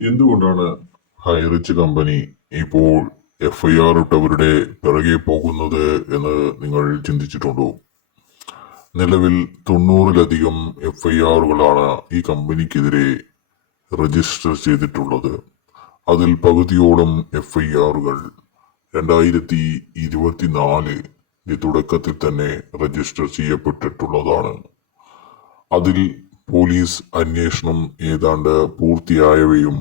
എന്തുകൊണ്ടാണ് ഹൈറിച്ച് കമ്പനി ഇപ്പോൾ F I R ഇട്ടവരുടെ പിറകെ പോകുന്നത് എന്ന് നിങ്ങൾ ചിന്തിച്ചിട്ടുണ്ടോ? നിലവിൽ തൊണ്ണൂറിലധികം എഫ് ഐ ആറുകളാണ് ഈ കമ്പനിക്കെതിരെ രജിസ്റ്റർ ചെയ്തിട്ടുള്ളത്. അതിൽ പകുതിയോളം എഫ് ഐ ആറുകൾ രണ്ടായിരത്തി ഇരുപത്തിനാല് തുടക്കത്തിൽ തന്നെ രജിസ്റ്റർ ചെയ്യപ്പെട്ടിട്ടുള്ളതാണ്. അതിൽ പോലീസ് അന്വേഷണം ഏതാണ്ട് പൂർത്തിയായവയും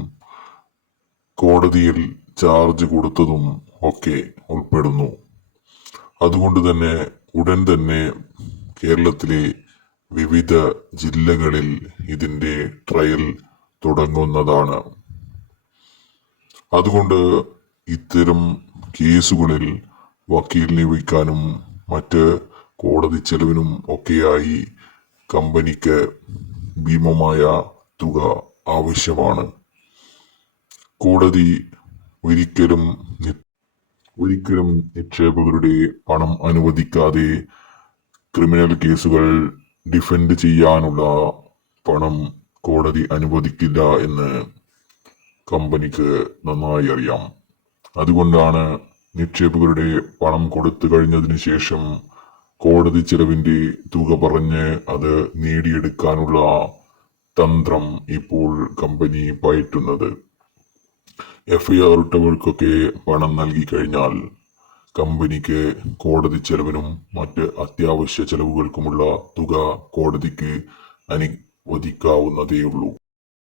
കോടതിയിൽ ചാർജ് കൊടുത്തതും ഒക്കെ ഉൾപ്പെടുന്നു. അതുകൊണ്ട് തന്നെ ഉടൻ തന്നെ കേരളത്തിലെ വിവിധ ജില്ലകളിൽ ഇതിന്റെ ട്രയൽ തുടങ്ങുന്നതാണ്. അതുകൊണ്ട് ഇത്തരം കേസുകളിൽ വക്കീലിനെ നിയമിക്കാനും മറ്റ് കോടതി ചെലവിനും ഒക്കെയായി കമ്പനിക്ക് ഭീമമായ തുക ആവശ്യമാണ്. കോടതി ഒരിക്കലും ഒരിക്കലും നിക്ഷേപകരുടെ പണം അനുവദിക്കാതെ ക്രിമിനൽ കേസുകൾ ഡിഫെൻഡ് ചെയ്യാനുള്ള പണം കോടതി അനുവദിക്കില്ല എന്ന് കമ്പനിക്ക് നന്നായി അറിയാം. അതുകൊണ്ടാണ് നിക്ഷേപകരുടെ പണം കൊടുത്തു കഴിഞ്ഞതിന് ശേഷം കോടതി ചെലവിന്റെ തുക പറഞ്ഞ് അത് നേടിയെടുക്കാനുള്ള തന്ത്രം ഇപ്പോൾ കമ്പനി പയറ്റുന്നത്. എഫ് ഐ ആർ ഇട്ടവർക്കൊക്കെ പണം നൽകി കഴിഞ്ഞാൽ കമ്പനിക്ക് കോടതി ചെലവിനും മറ്റ് അത്യാവശ്യ ചെലവുകൾക്കുമുള്ള തുക കോടതിക്ക് അനുവദിക്കാവുന്നതേയുള്ളൂ